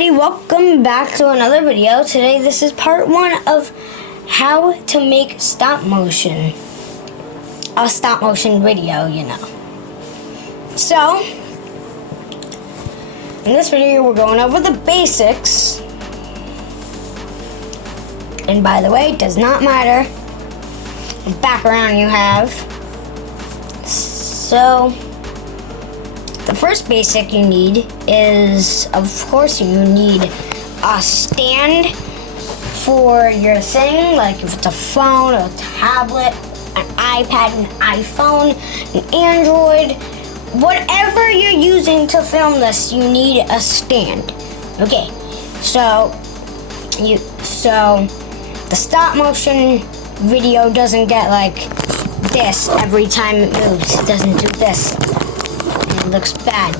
everybody, welcome back to another video. Today this is part 1 of how to make stop motion. A stop motion video, you know. So, in this video we're going over the basics. And by the way, it does not matter what background you have. So, the first basic you need is, of course, you need a stand for your thing, like if it's a phone, a tablet, an iPad, an iPhone, an Android, whatever you're using to film this, you need a stand. Okay, so the stop motion video doesn't get like this every time it moves. It doesn't do this. It looks bad.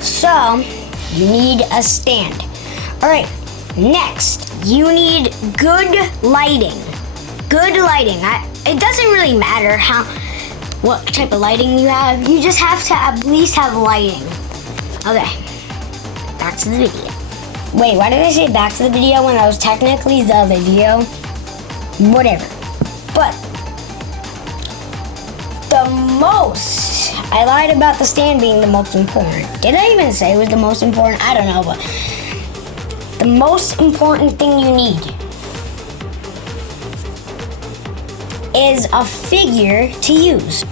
So, you need a stand. Alright, next, you need good lighting. Good lighting. It doesn't really matter what type of lighting you have. You just have to at least have lighting. Okay, back to the video. Wait, why did I say back to the video when that was technically the video? Whatever. But, I lied about the stand being the most important. Did I even say it was the most important? I don't know, but the most important thing you need is a figure to use.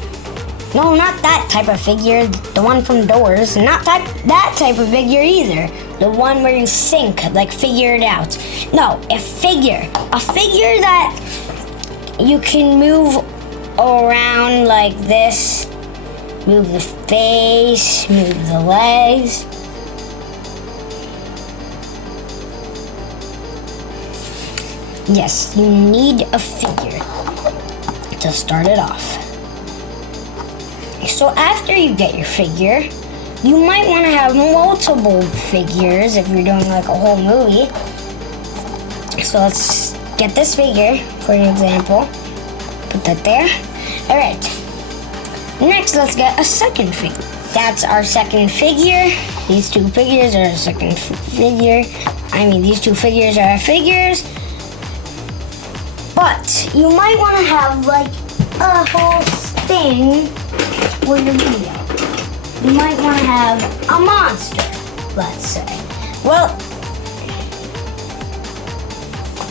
No, not that type of figure, the one from Doors. Not that type of figure either. The one where you think, like figure it out. No, a figure. A figure that you can move around like this. Move the face, move the legs. Yes, you need a figure to start it off. So after you get your figure, you might want to have multiple figures if you're doing like a whole movie. So let's get this figure, for an example. Put that there. Alright. Next, let's get a second figure. That's our second figure. These two figures are a second figure. These two figures are our figures. But you might want to have like a whole thing for your video. You might want to have a monster, let's say. Well,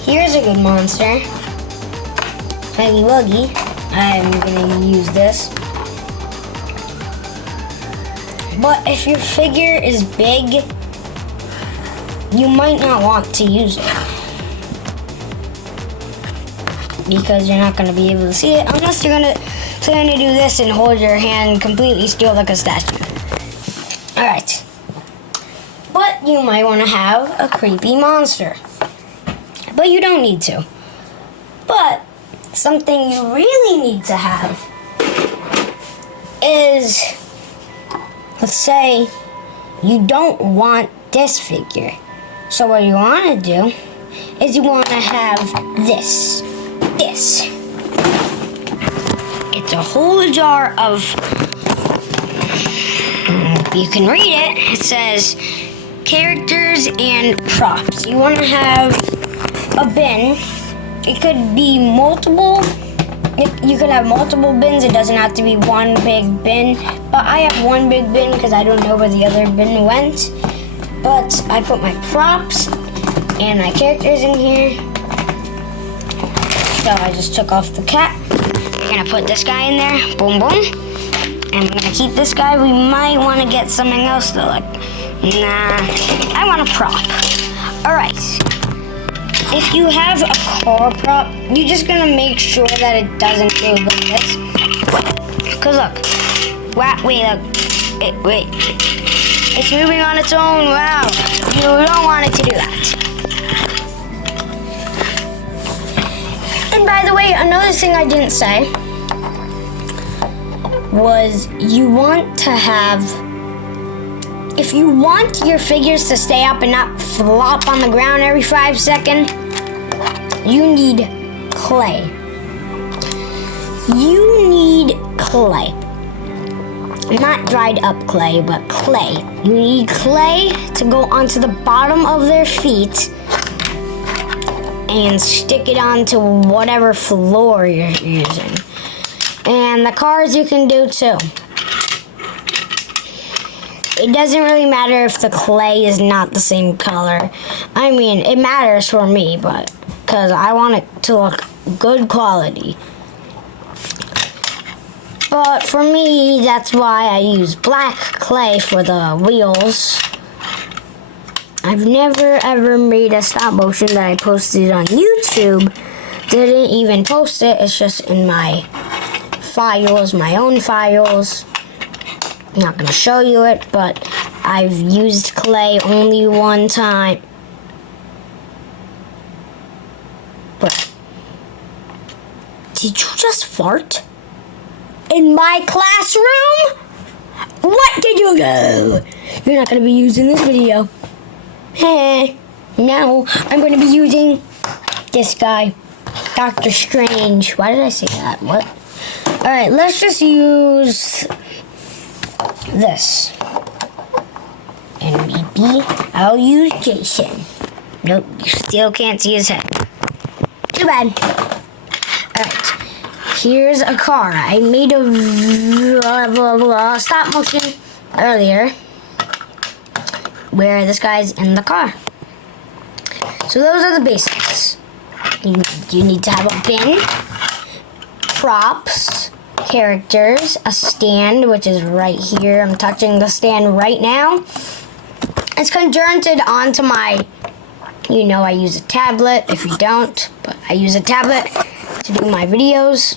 here's a good monster. Huggy Wuggy. I'm gonna use this. But if your figure is big, you might not want to use it. Because you're not gonna be able to see it unless you're gonna plan to do this and hold your hand completely still like a statue. Alright. But you might wanna have a creepy monster. But you don't need to. But something you really need to have is, let's say you don't want this figure. So what you want to do is you want to have this. It's a whole jar of, you can read it. It says characters and props. You want to have a bin. It could be multiple. You can have multiple bins. It doesn't have to be one big bin. But I have one big bin because I don't know where the other bin went. But I put my props and my characters in here. So I just took off the cap. I'm gonna put this guy in there. Boom, boom. And I'm gonna keep this guy. We might want to get something else though. Like, nah, I want a prop. All right. If you have a car prop, you're just gonna make sure that it doesn't move like this. Cause look, wait, it's moving on its own. Wow, you don't want it to do that. And by the way, another thing I didn't say was you want to have, if you want your figures to stay up and not flop on the ground every 5 seconds, you need clay. not dried up clay, but clay. You need clay to go onto the bottom of their feet and stick it onto whatever floor you're using. And the cars you can do too. It doesn't really matter if the clay is not the same color. I mean, it matters for me, but because I want it to look good quality. But for me, that's why I use black clay for the wheels. I've never ever made a stop motion that I posted on YouTube. Didn't even post it. It's just in my files, my own files. I'm not gonna show you it, but I've used clay only one time. But did you just fart? In my classroom? What did you do? You're not gonna be using this video. Hey, no, I'm gonna be using this guy, Dr. Strange. Why did I say that? What? Alright, let's just use this. And maybe I'll use Jason. Nope, you still can't see his head. Too bad. Alright, here's a car. I made a stop motion earlier where this guy's in the car. So those are the basics. You need to have a bin, props, characters, a stand, which is right here. I'm touching the stand right now. It's conjointed onto my, I use a tablet. If you don't, but I use a tablet to do my videos.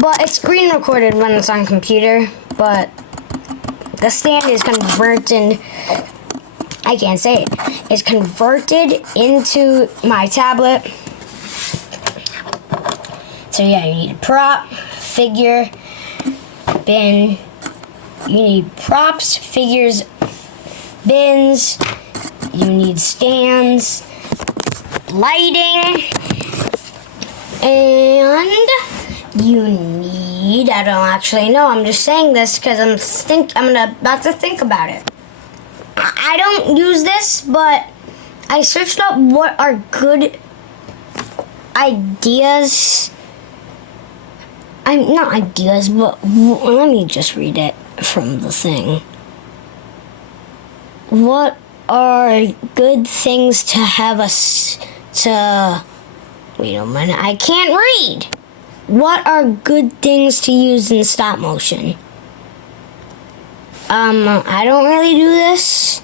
But it's screen recorded when it's on computer, but the stand is converted, I can't say it. It's converted into my tablet. So yeah, you need a prop, figure, bin. You need props, figures, bins. You need stands, lighting, and you need, I don't actually know, I'm just saying this because I'm about to think about it. I don't use this, but I searched up what are good ideas. Not ideas, but let me just read it from the thing. What are good things to have us to... Wait a minute, I can't read. What are good things to use in stop motion? I don't really do this,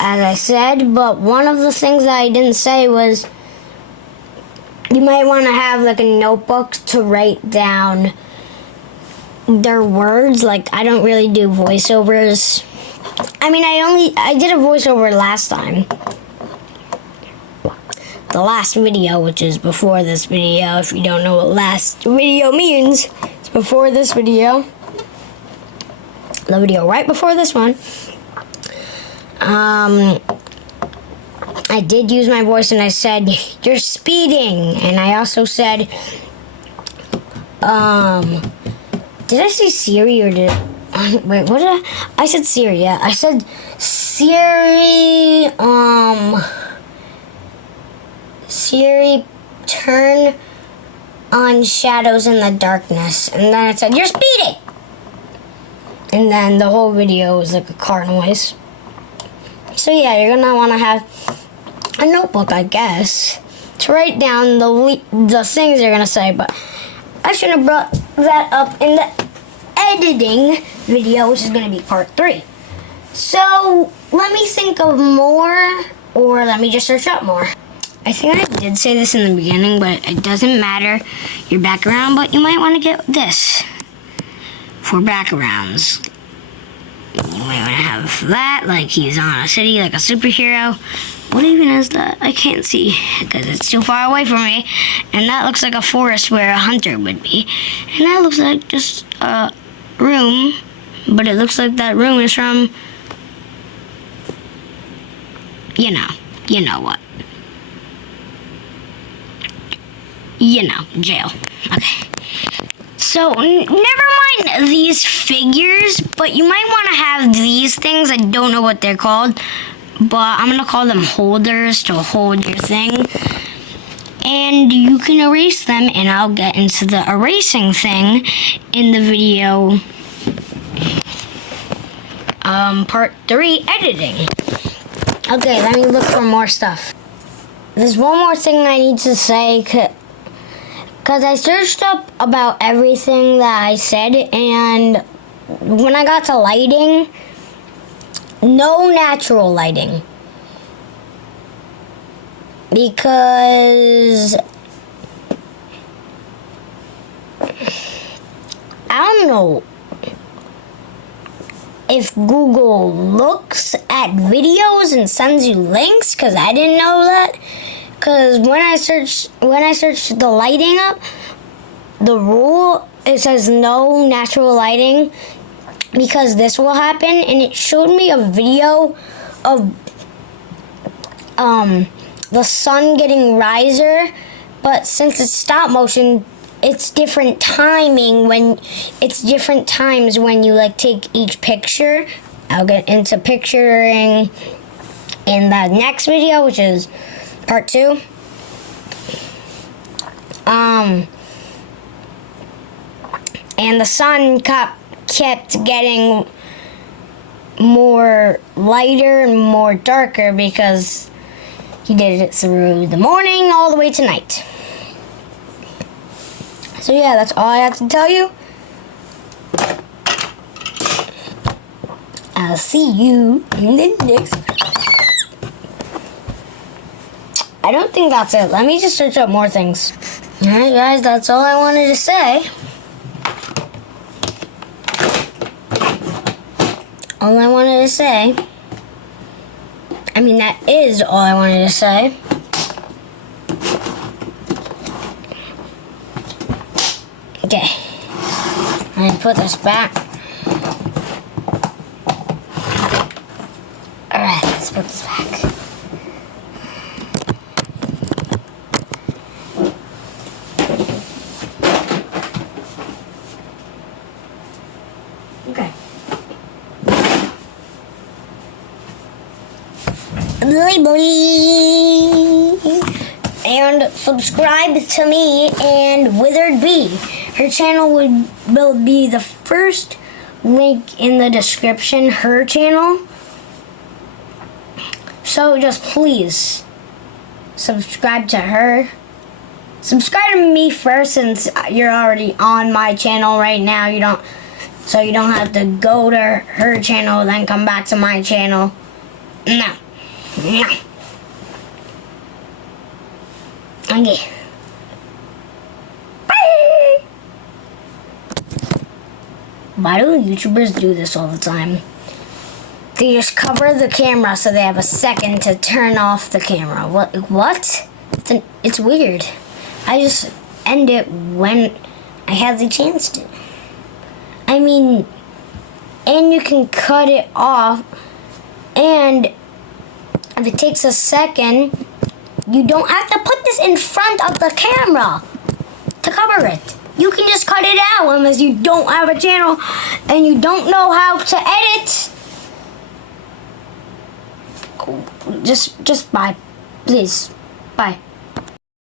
as I said, but one of the things that I didn't say was you might want to have like a notebook to write down their words. Like, I don't really do voiceovers. I mean, I did a voiceover last time. The last video, which is before this video. If you don't know what last video means, it's before this video. The video right before this one. I did use my voice and I said, "You're speeding." And I also said, did I say Siri or did... Wait, what did I said Siri, yeah. I said, Siri, Siri, turn on shadows in the darkness. And then I said, "You're speeding." And then the whole video was like a car noise. So yeah, you're gonna wanna have a notebook, I guess, to write down the things you're gonna say, but I should have brought that up in the editing video, which is gonna be part 3. So let me think of more, or let me just search up more. I think I did say this in the beginning, but it doesn't matter your background, but you might want to get this for backgrounds. You might want to have that, like he's on a city, like a superhero. What even is that? I can't see because it's too far away from me. And that looks like a forest where a hunter would be. And that looks like just a room, but it looks like that room is from, you know what. Jail. Okay. So, never mind find these figures, but you might want to have these things. I don't know what they're called, but I'm gonna call them holders to hold your thing. And you can erase them, and I'll get into the erasing thing in the video part 3, editing. Okay, let me look for more stuff. There's one more thing I need to say, because I searched up about everything that I said, and when I got to lighting, no natural lighting. Because I don't know if Google looks at videos and sends you links, because I didn't know that. Because when I searched the lighting up, the rule, it says no natural lighting, because this will happen. And it showed me a video of the sun getting riser, but since it's stop motion, it's different timing when it's different times when you like take each picture. I'll get into picturing in the next video, which is part 2. And the sun kept getting more lighter and more darker because he did it through the morning all the way to night. So yeah, that's all I have to tell you. I'll see you in the next. I don't think that's it. Let me just search up more things. Alright guys, that's all I wanted to say. All I wanted to say. I mean, that is all I wanted to say. Okay. I'm gonna put this back. Alright, let's put this back. Okay. And subscribe to me and Withered Bee. Her channel will be the first link in the description, her channel. So just please subscribe to her. Subscribe to me first, since you're already on my channel right now. So you don't have to go to her channel then come back to my channel. No. No. Okay. Bye. Why do YouTubers do this all the time? They just cover the camera so they have a second to turn off the camera. What? It's weird. I just end it when I have the chance to. I mean, and you can cut it off, and if it takes a second, you don't have to put this in front of the camera to cover it. You can just cut it out unless you don't have a channel and you don't know how to edit. Just bye. Please. Bye.